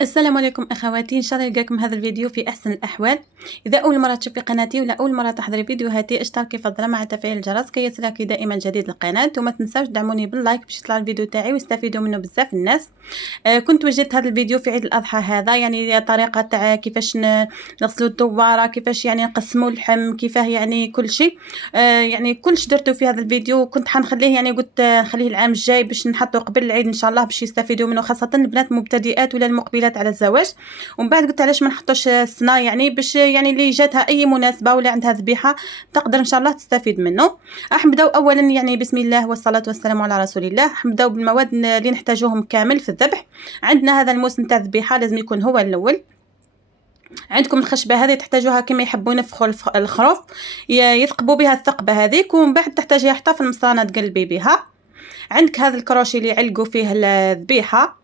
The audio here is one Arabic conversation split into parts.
السلام عليكم اخواتي، ان شاء الله يلقاكم هذا الفيديو في احسن الاحوال. اذا اول مره تشوفي قناتي ولا اول مره تحضري فيديوهاتي اشتركي فضلا مع تفعيل الجرس كي يصلك دائما جديد القناه، وما تنساوش دعموني باللايك باش يطلع الفيديو تاعي ويستفيدوا منه بزاف الناس. كنت وجدت هذا الفيديو في عيد الاضحى هذا، يعني طريقه تاع كيفاش نغسلوا الدواره، كيفاش يعني نقسموا اللحم، كيفاه يعني كل شيء. يعني كلش درته في هذا الفيديو، كنت حنخليه يعني قلت نخليه العام الجاي باش نحطه قبل العيد ان شاء الله باش يستفيدوا منه، خاصه البنات المبتدئات ولا المقبلات على الزواج. ومن بعد قلت علاش ما نحطوش السنه، يعني باش يعني اللي جاتها اي مناسبه ولا عندها ذبيحه تقدر ان شاء الله تستفيد منه. راح نبداو اولا يعني بسم الله والصلاه والسلام على رسول الله. راح نبداو بالمواد اللي نحتاجوهم كامل في الذبح. عندنا هذا الموس نتاع الذبيحه لازم يكون هو الاول. عندكم الخشبه هذه تحتاجوها كما يحبوا ينفخوا الخروف، يثقبوا بها الثقبه هذيك، ومن بعد تحتاجيها حتى في المصرانه تقلبي بها. عندك هذا الكروشي اللي يعلقوا فيه الذبيحه،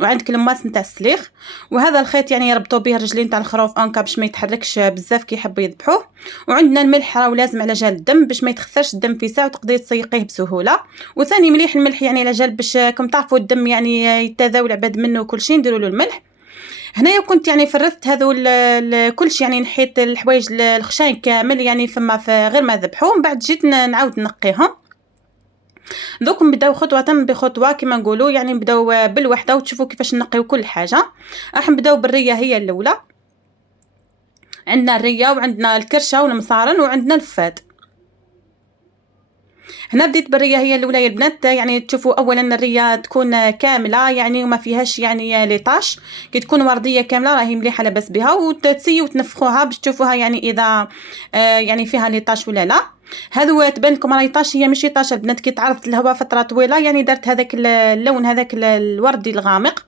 وعندك الماس نتاع السليخ، وهذا الخيط يعني يربطوا به رجلين تاع الخروف انكا باش ما يتحركش بزاف كي يحبوا يذبحوه. وعندنا الملح راهو لازم على جال الدم باش ما يتخثرش الدم في ساعه وتقدري تسيقيه بسهوله. وثاني مليح الملح يعني على جال باش كم تعرفوا الدم يعني يتذاول العباد منه وكل شيء نديروا له الملح. هنايا كنت يعني فرثت هذو كلشي، يعني نحيت الحوايج الخشاين كامل يعني فما في غير ما ذبحوه، من بعد جيت نعاود نقيهم. دوك نبداو خطوه بخطوه كما نقولوا، يعني نبداو بالوحده وتشوفوا كيفاش نقيو كل حاجه. راح نبداو بالريه هي الاولى. عندنا الريه وعندنا الكرشه والمصارن وعندنا الفاد. هنا بديت بالريه هي الاولى يا البنات، يعني تشوفوا اولا الريه تكون كامله يعني وما فيهاش يعني ليطاش. كي تكون ورديه كامله راهي مليحه لاباس بها، وتسيو وتنفخوها باش تشوفوها يعني اذا يعني فيها ليطاش ولا لا. هذو تبان لكم راهي طاش، هي ماشي طاشه البنات، كي تعرضت الهواء فتره طويله يعني درت هذاك اللون هذاك الوردي الغامق.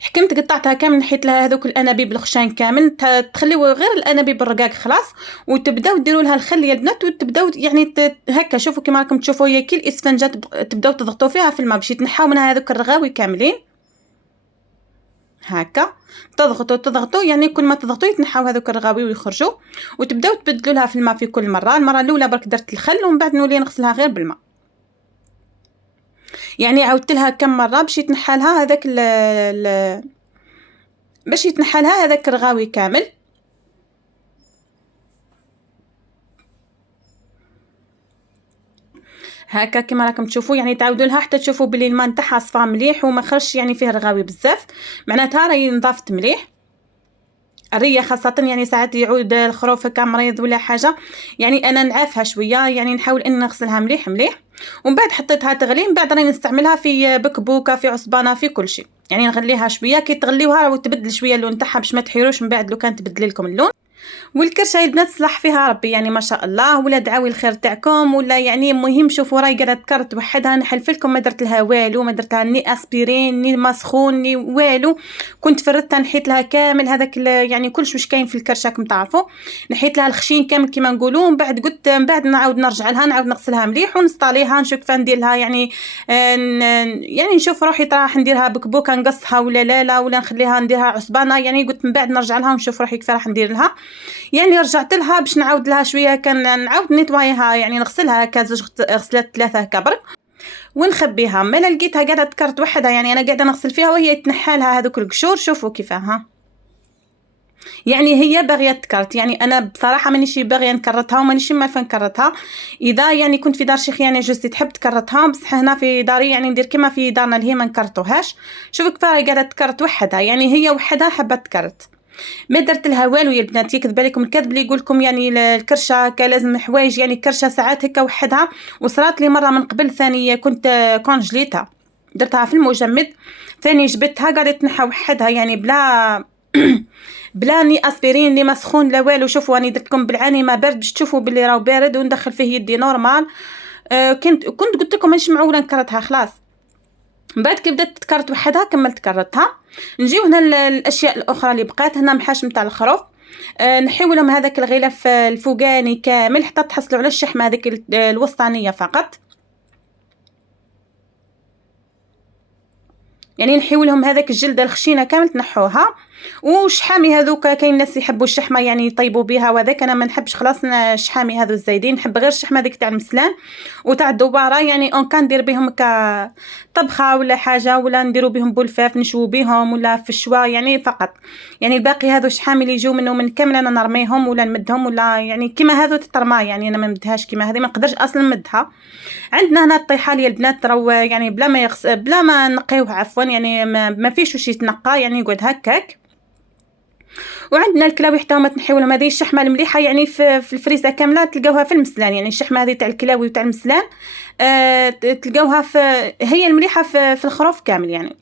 حكمت قطعتها كامل، نحيت لها هذوك الانابيب الخشان كامل، تخليو غير الانابيب الرقاق خلاص. وتبداو ديروا لها الخل يا البنات، وتبداو يعني هكا شوفوا كيما راكم تشوفوا هي كي الاسفنجات، تبداو تضغطوا فيها في الماء باش يتنحاو منها هذوك الرغاوي كاملين. هكا تضغطوا يعني كل ما تضغطوا يتنحاو هذوك الرغاوي ويخرجوا. وتبداو تبدلوا لها في الماء في كل مره. المره الاولى برك درت الخل، ومن بعد نولي نغسلها غير بالماء. يعني عاودت لها كم مره باش يتنحى لها هذاك باش يتنحى لها هذاك الرغاوي كامل. هكا كما راكم تشوفوا، يعني تعاودوا لها حتى تشوفوا بلي الماء نتاعها صفى مليح وما خرجش يعني فيه رغاوي بزاف، معناتها راهي نضافت مليح. الريه خاصه يعني ساعات يعود الخروف هكا مريض ولا حاجه، يعني انا نعافها شويه، يعني نحاول ان نغسلها مليح مليح. ومن بعد حطيتها تغلي، من بعد راني نستعملها في بكبوكه في عصبانه في كل شيء، يعني نغليها شويه كي تغليوها وتبدل شويه اللون تاعها باش ما تحيروش من بعد لو كان تبدل لكم اللون. والكرشه البنات صلح فيها ربي يعني ما شاء الله، ولا دعاوي الخير تاعكم ولا يعني المهم شوفوا راهي قاعده تكرت وحدها. نحلف لكم ما درت لها والو، ما درت لها ني اسبرين ني مسخون ني والو. كنت فرتها نحيت لها كامل هذاك يعني كلش واش كاين في الكرشه كم تعرفوا. نحيت لها الخشين كامل كيما نقولوا، من بعد قلت من بعد نعاود نرجع لها نعاود نغسلها مليح ونسطاليها نشوف كيف ندير لها يعني يعني نشوف روحي راح نديرها بكبوكه نقصها ولا لا ولا نخليها نديرها عصبانه. يعني قلت من بعد نرجع لها ونشوف روحي كيف راح ندير لها. يعني رجعت لها باش نعاود لها شويه، كان نعاود نيطوايها يعني نغسلها هكا زوج غسلات ثلاثه هكا برك ونخبيها. مالا لقيتها قاعده تكرت وحدها، يعني انا قاعده نغسل فيها وهي يتنحى لها هذوك القشور. شوفوا كيفاها يعني هي باغيه تكرت، يعني انا بصراحه مانيش باغيه نكرتها ومانيش مالفه نكرتها. اذا يعني كنت في دار شيخي يعني جوزتي تحب تكرتها، بصح هنا في داري يعني ندير كما في دارنا اللي هي ما نكرتوهاش. شوفوا كيفاه قاعده تكرت وحدها، يعني هي وحدها حابه تكرت. ما درت لها والو يا البنات، يكذب عليكم الكذب اللي يقول لكم يعني الكرشه هكا لازم حوايج، يعني كرشه ساعات هكا وحدها. وصرات لي مره من قبل ثاني كنت كونجليتها درتها في المجمد، ثاني جبتها قاعده تنحى وحدها يعني بلا بلا ني اسبرين ني مسخون لا والو. شوفوا راني درت لكم بالعاني ما بارد باش تشوفوا باللي راه بارد وندخل فيه يدي نورمال. كنت قلت لكم مانيش معوله نكرتها خلاص. من بعد كي بدات تكرت وحدها كملت كرتها. نجيو هنا الاشياء الاخرى اللي بقات هنا. محاش نتاع الخروف، نحيو لهم هذاك الغلاف الفوقاني كامل حتى تحصلوا على الشحمه هذيك الوسطانيه فقط. يعني نحيو لهم هذاك الجلده الخشينه كامل تنحوها. وشحامي هذوك كاين ناس يحبوا الشحمه يعني يطيبوا بها، وهذاك انا ما نحبش خلاص الشحامي هذو الزايدين، نحب غير الشحمه هذيك تاع المسلان وتاع الدباره، يعني اون كان ندير بهم طبخه ولا حاجه، ولا نديروا بهم بولفاف نشوو بهم ولا في الشوا يعني فقط. يعني الباقي هذو الشحامي اللي يجوا منه من كامل انا نرميهم ولا نمدهم، ولا يعني كيما هذو تترمى، يعني انا ما نمدهاش كيما هذه، ما نقدرش اصلا نمدها. عندنا هنا الطيحه ليا البنات راهو يعني بلا ما نقيوه عفوا، يعني ما فيش واش يتنقى، يعني يقعد هكاك. وعندنا الكلاوي حتى هما تنحيو لهم هذه الشحمه المليحه، يعني في الفريزه كامله تلقاوها في المسلان، يعني الشحمه هذه تاع الكلاوي وتاع المسلان تلقاوها هي المليحه في الخروف كامل. يعني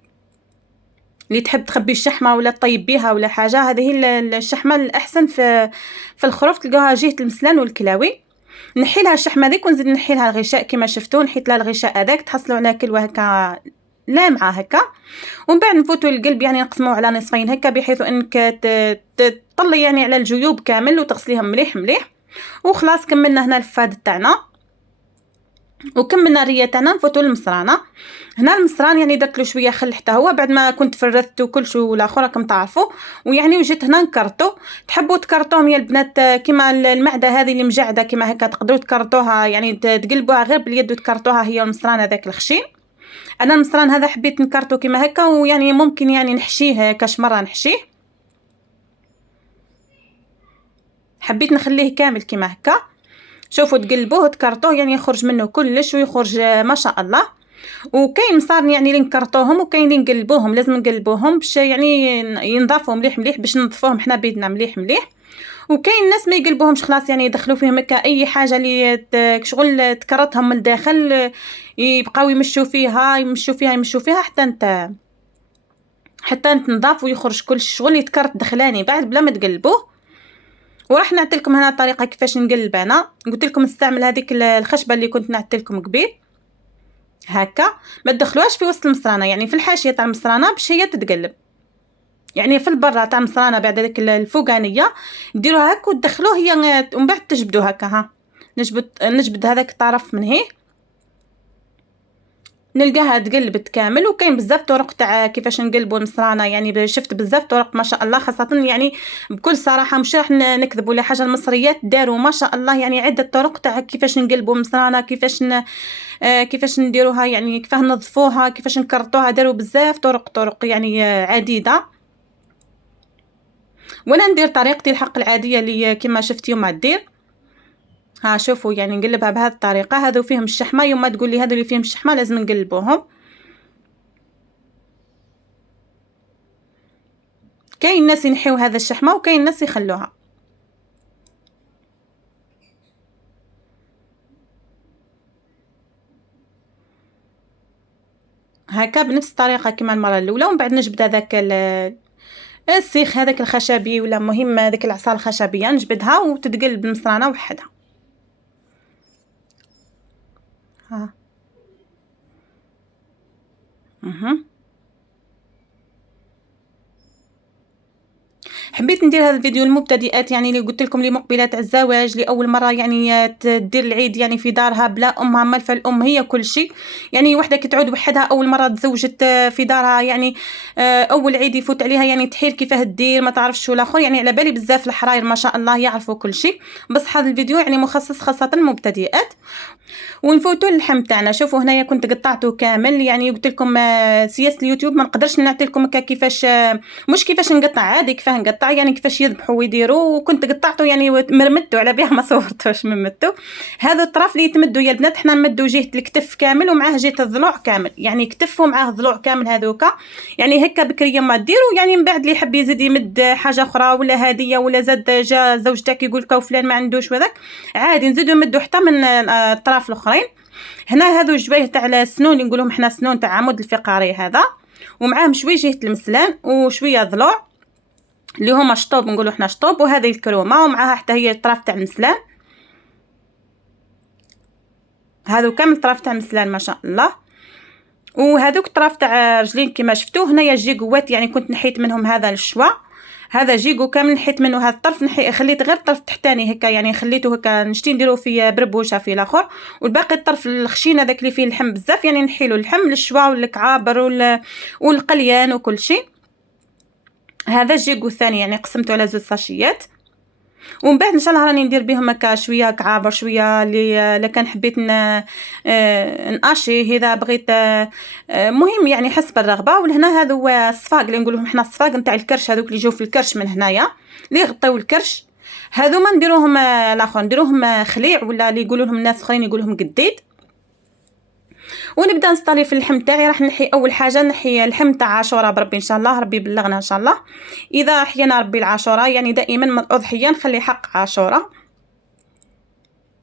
اللي تحب تخبي الشحمه ولا تطيب بها ولا حاجه، هذه هي الشحمه الاحسن في الخروف، تلقاوها جهه المسلان والكلاوي. نحي لها الشحمه هذيك ونزيد نحي لها الغشاء كما شفتوا، نحيت لها الغشاء هذاك تحصلوا على كلوه هكا لامعه هكا. ومن بعد نفوتوا القلب يعني نقسموه على نصفين هكا، بحيث انك تطلي يعني على الجيوب كامل وتغسليهم مليح مليح. وخلاص كملنا هنا الفاد تاعنا وكملنا الريه تاعنا. نفوتوا للمصرانه. هنا المصران يعني درت له شويه خل حتى هو بعد ما كنت فرثت وكل شيء والاخر راكم تعرفوا. ويعني وجيت هنا نكرتو. تحبوا تكرتوهم يا البنات كيما المعده هذه اللي مجعده كيما هكا، تقدروا تكرتوها يعني تقلبوها غير باليد وتكرتوها هي المصران هذاك الخشين. انا المصران هذا حبيت نكرتو كيما هكا، ويعني ممكن يعني نحشيه كاش مره نحشيه، حبيت نخليه كامل كيما هكا. شوفوا تقلبوه تكرتوه يعني يخرج منه كلش ويخرج ما شاء الله. وكاين مصارن يعني اللي نكرتوهم وكاين اللي نقلبوهم، لازم نقلبوهم باش يعني ينضافوا مليح مليح، باش ننظفوهم حنا بيدنا مليح مليح. وكاين الناس ما يقلبوهمش خلاص، يعني يدخلوا فيهم هكا اي حاجه اللي شغل تكرتهم من الداخل، يبقاو يمشوا فيها يمشوا فيها يمشوا فيها حتى تنضاف ويخرج كل شغل يتكرت دخلاني بعد بلا ما تقلبوه. وراح نعطيلكم هنا طريقه كيفاش نقلب. انا قلت لكم نستعمل هذيك الخشبه اللي كنت نعطيلكم قبيل هكا، ما تدخلوهاش في وسط المصرانه، يعني في الحاشيه تاع المصرانه باش هي تتقلب، يعني في البرة تاع المصرانه بعد هذيك الفوقانيه ديروها هكا وتدخلوه هي، ومن بعد تجبدوا هكا. ها نجبد هذاك الطرف من هيه نلقاها تقلبت كامل. وكاين بزاف طرق تاع كيفاش نقلبوا المصرانه، يعني شفت بزاف طرق ما شاء الله، خاصه يعني بكل صراحه مش راح نكذب ولا حاجه، المصريات داروا ما شاء الله يعني عده طرق تاع كيفاش نقلبوا المصرانه، كيفاش نديروها، يعني كيفاه ننظفوها، كيفاش نكرطوها، داروا بزاف طرق يعني عديده. وانا ندير طريقتي الحق العاديه اللي كما شفتي ما دير. ها شوفوا يعني نقلبها بهذه الطريقه. هذو فيهم الشحمه، يوم ما تقول لي هذو اللي فيهم الشحمه لازم نقلبوهم. كاين ناس ينحيو هذا الشحمه وكاين ناس يخلوها هكا بنفس الطريقه كما المره الاولى. ومن بعد نجبد هذاك السيخ هذاك الخشبي ولا مهم هذيك العصا الخشبيه نجبدها وتتقلب المصرانه وحدها. ها حبيت ندير هذا الفيديو للمبتدئات، يعني اللي قلت لكم لمقبلات على الزواج لاول مره يعني تدير العيد يعني في دارها بلا امها، ما فالام هي كل شيء. يعني وحده كتعود وحدها اول مره تزوجت في دارها، يعني اول عيد يفوت عليها يعني تحير كيفاه تدير ما تعرفش شو الاخر. يعني على بالي بزاف الحراير ما شاء الله يعرفوا كل شيء، بس هذا الفيديو يعني مخصص خاصه للمبتدئات. ونفوتوا للحم تاعنا. شوفوا هنايا كنت قطعته كامل، يعني قلت لكم سياسه اليوتيوب ما نقدرش نعطي لكم كيفاش مش كيفاش نقطع عادي، كيفاه نقطع يعني كيفاش يذبحوا ويديروا. وكنت قطعته يعني مرمدته على بها ما صورتوش مرمدته. هذا الطرف اللي يتمدوا يا البنات حنا نمدوا جهه الكتف كامل ومعاه جهه الضلوع كامل، يعني كتف ومعاه ضلوع كامل هذوكا. يعني هكا بكريه ما ديروا، يعني من بعد اللي يحب يزيد يمد حاجه اخرى ولا هديه ولا زاد جا زوجتك يقول لك فلان ما عندوش وذاك عادي نزيدوا نمدوا حتى من الطرف الاخرين. هنا هذو جوايه تاع السنون اللي نقولهم حنا سنون تاع عمود الفقري هذا، ومعاهم شويه جهه المسلان وشويه ضلوع اللي هما شطوب نقولوا حنا شطوب، وهذه الكرومه ومعاها حتى هي الطرف تاع المسلان. هذو كامل طرف تاع المسلان ما شاء الله. وهذوك الطرف تاع رجلين كما شفتوا هنايا جي قوات، يعني كنت نحيت منهم هذا الشوا هذا جيجو كامل نحيت منه هذا الطرف، خليت غير الطرف التحتاني هكا يعني خليته هكا نشتي نديرو فيه بربوشه في الاخر، والباقي الطرف الخشين هذاك اللي فيه اللحم بزاف يعني نحيلو اللحم للشوا والكعابر والقليان وكل شيء. هذا الجيجو الثاني يعني قسمته على 2 ساشيات، ومن بعد ان شاء الله راني ندير بهم هكا شويه كعابر شويه اللي كان حبيت ناشي اذا بغيت مهم يعني حسب الرغبه. ولهنا هذا هو الصفاق اللي نقولهم حنا الصفاق نتاع الكرش، هذوك اللي يجوا في الكرش من هنايا اللي يغطيو الكرش، هذو ما نديروهم الاخر نديروهم خليع، ولا اللي يقولوا لهم الناس اخرين يقولوا لهم قديد. ونبدا نصطلي في اللحم تاعي. راح نحي اول حاجه نحي اللحم تاع عاشوره بربي ان شاء الله، ربي يبلغنا ان شاء الله. اذا حينا ربي العاشوره يعني دائما من الاضحيه نخلي حق عاشوره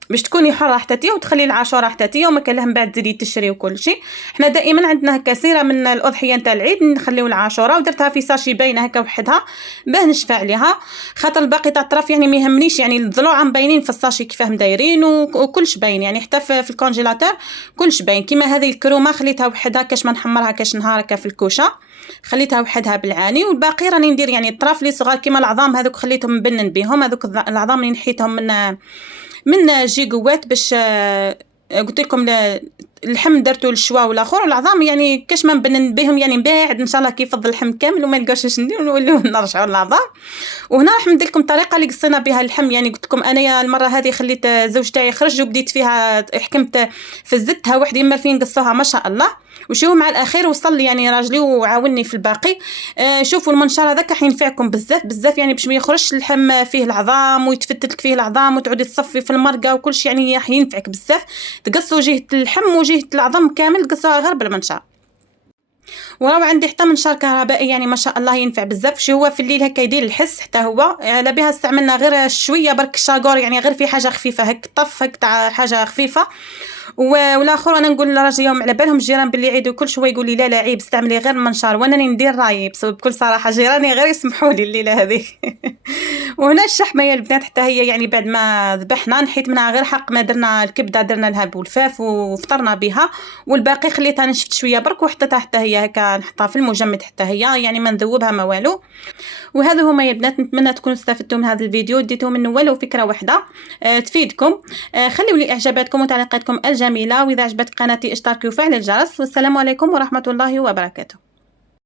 باش تكوني حره حتى وتخلي العاشوره حتى وما كان لها من بعد تزيدي تشري وكل شيء. حنا دائما عندنا هكا سيره من الاضحيه نتاع العيد نخليو العاشوره، ودرتها في ساشي باينه هكا وحدها باه نشفع عليها، خاطر الباقي تاع الطرف يعني ما يهمنيش يعني الضلوع باينين في الساشي كيفاه دايرين وكلش باين يعني حتى في الكونجيلاتور كلش باين. كيما هذه الكرومه خليتها وحدها كاش ما نحمرها كاش نهار هكا في الكوشه خليتها وحدها بالعاني، والباقي راني ندير يعني الطراف لي صغار كيما العظام هذوك خليتهم مبنن بهم، هذوك العظام اللي نحيتهم من جيجوات باش قلت لكم اللحم درتو للشوا والاخر، والعظام يعني كاش ما نبنن بهم يعني بعد ان شاء الله كيف يفضل اللحم كامل وما نلقاوش اش ندير ونوليو نرجعوا للعظام. وهنا راح ندير لكم الطريقه اللي قصينا بها اللحم. يعني قلت لكم انايا المره هذه خليت زوج تاعي يخرج وبديت فيها حكمت فزتها وحدي مرفين قصوها ما شاء الله، وشوفوا مع الاخير وصل لي يعني راجلي وعاوني في الباقي. شوفوا المنشار هذاك حينفعكم بزاف بزاف يعني باش ما يخرجش اللحم فيه العظام ويتفتت لك فيه العظام وتعودي تصفي في المرقه وكل شيء، يعني حينفعك بزاف تقصوا جهه اللحم وجهه العظم كامل تقصوها غير بالمنشار. وراو عندي حتى منشار كهربائي يعني ما شاء الله ينفع بزاف. شو هو في الليل هكا يدير الحس حتى هو على بها استعملنا غير شويه برك الشاغور يعني غير في حاجه خفيفه هك طف هك تاع حاجه خفيفه. والاخر انا نقول لراجلي يوم على بالهم الجيران باللي عيدوا كل شويه يقول لي لا عيب استعملي غير المنشار، وانا ندير رايي بكل صراحه جيراني غير يسمحوا لي الليله هذه. وهنا الشحمه يا البنات حتى هي يعني بعد ما ذبحنا نحيت منها غير حق ما درنا الكبده درنا لها بولفاف وفطرنا بها، والباقي خليتها نشفت شويه برك وحطيتها حتى هي هكا نحطها في المجمد حتى هي يعني ما نذوبها ما والو. وهذا هما يا بنات، نتمنى تكونوا استفدتوا من هذا الفيديو ديتوا منه ولو فكره واحده تفيدكم. خليوا لي اعجاباتكم وتعليقاتكم الجميله، واذا عجبتك قناتي اشتركوا وفعلوا الجرس. والسلام عليكم ورحمه الله وبركاته.